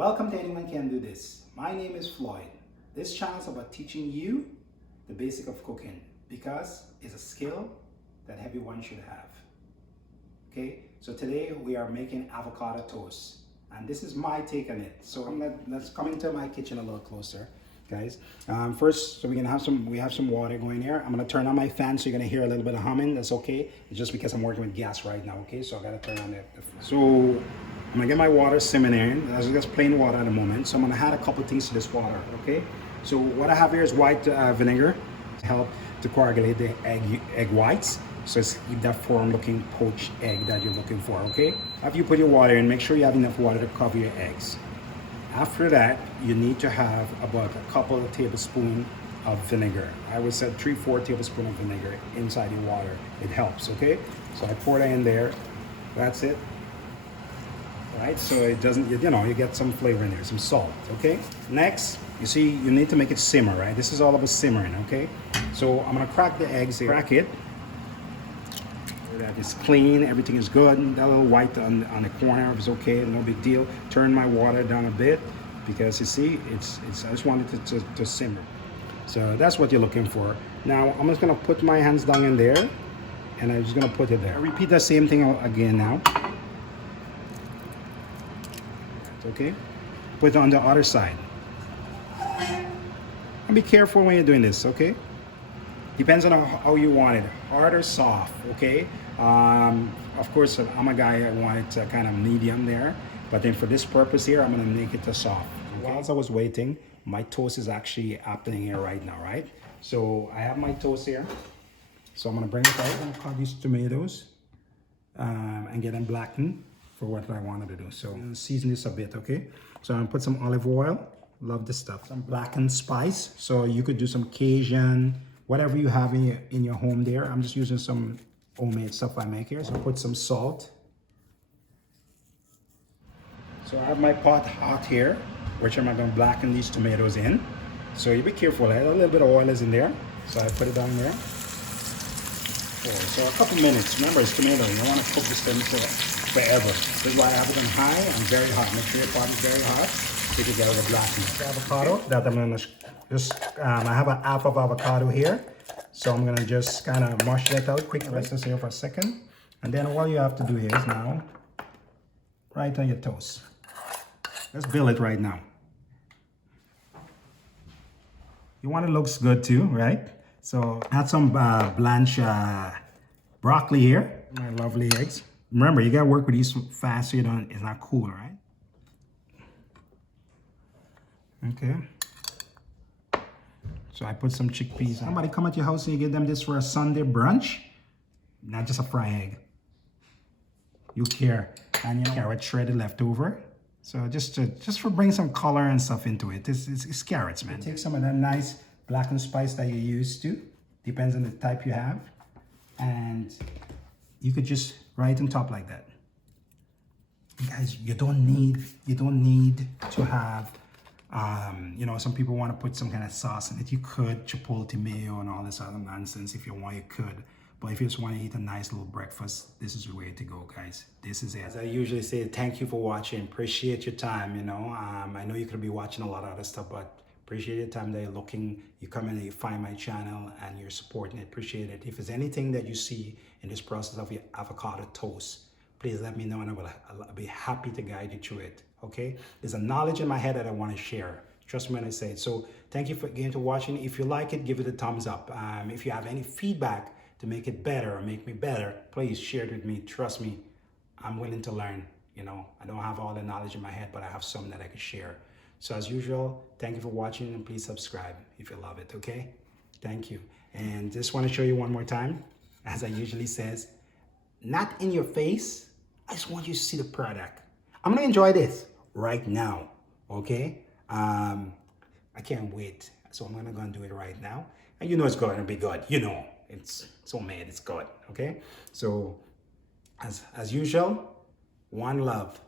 Welcome to Anyone Can Do This. My name is Floyd. This channel is about teaching you the basic of cooking because it's a skill that everyone should have. Okay, so today we are making avocado toast, and this is my take on it. So let's come into my kitchen a little closer, guys. First, so we have some water going here. I'm gonna turn on my fan, so you're gonna hear a little bit of humming. That's okay. It's just because I'm working with gas right now. Okay, so I gotta turn on it. So I'm gonna get my water simmering. That's just plain water at the moment. So I'm gonna add a couple things to this water. Okay. So what I have here is white vinegar to help to coagulate the egg whites. So it's that form-looking poached egg that you're looking for. Okay. After you put your water in, make sure you have enough water to cover your eggs. After that, you need to have about a couple of tablespoons of vinegar. I would say 3-4 tablespoons of vinegar inside your water. It helps. Okay. So I pour that in there. That's it. Right, so it doesn't, you get some flavor in there, some salt. Okay, next, you see, you need to make it simmer. Right, this is all about simmering. Okay, so I'm gonna crack the eggs here. Crack it. That is clean, everything is good. That little white on the corner is okay, no big deal. Turn my water down a bit because you see, it's I just wanted it to simmer. So that's what you're looking for. Now I'm just gonna put my hands down in there, and I'm just gonna put it there. I repeat the same thing again now. Okay, put it on the other side. And be careful when you're doing this. Okay, depends on how you want it, hard or soft. Okay, of course I'm a guy, I want it kind of medium there, but then for this purpose here I'm gonna make it to soft. Okay? Whilst I was waiting, my toast is actually happening here right now. Right, so I have my toast here, so I'm gonna bring it out. I'm gonna cut these tomatoes and get them blackened for what I wanted to do. So I'm gonna season this a bit. Okay, so I'm gonna put some olive oil. Love this stuff. Some blackened spice. So you could do some Cajun, whatever you have in your home there. I'm just using some homemade stuff I make here. So put some salt. So I have my pot hot here, which I'm gonna blacken these tomatoes in. So you be careful. A little bit of oil is in there. So I put it down there. So a couple minutes. Remember, it's tomato. You don't want to cook this thing forever. This is why I have it on high and very hot. Make sure your pot is very hot so you can get all the blackness. The avocado that I'm gonna just I have an half of avocado here, so I'm gonna just kind of mush that out quick. Rest this here for a second, and then all you have to do is now right on your toast. Let's build it right now. You want it looks good too, right? So add some blanch broccoli here. My lovely eggs. Remember, you gotta work with these fast so it's not cool, right? Okay. So I put some chickpeas. Somebody come at your house and you give them this for a Sunday brunch, not just a fried egg. You care, and carrot shredded left over. So just for bring some color and stuff into it. It's carrots, man. Take some of that nice blackened spice that you're used to. Depends on the type you have, and you could just right on top like that. Guys, you don't need to have some people want to put some kind of sauce in it. You could chipotle mayo and all this other nonsense. If you want, you could, but if you just want to eat a nice little breakfast, this is the way to go, guys. This is it. As I usually say, thank you for watching. Appreciate your time. I know you could be watching a lot of other stuff, but appreciate your time that you're looking, you come in and you find my channel and you're supporting it. Appreciate it. If there's anything that you see in this process of your avocado toast, please let me know, and I'll be happy to guide you through it. Okay, there's a knowledge in my head that I want to share. Trust me when I say it. So thank you for again to watching. If you like it, give it a thumbs up. If you have any feedback to make it better or make me better, please share it with me. Trust me, I'm willing to learn. I don't have all the knowledge in my head, but I have some that I can share. So as usual, thank you for watching, and please subscribe if you love it. Okay, thank you. And just want to show you one more time, as I usually says, not in your face. I just want you to see the product. I'm gonna enjoy this right now. Okay, I can't wait. So I'm gonna do it right now, and it's going to be good. It's homemade. It's good. Okay, so as usual, one love.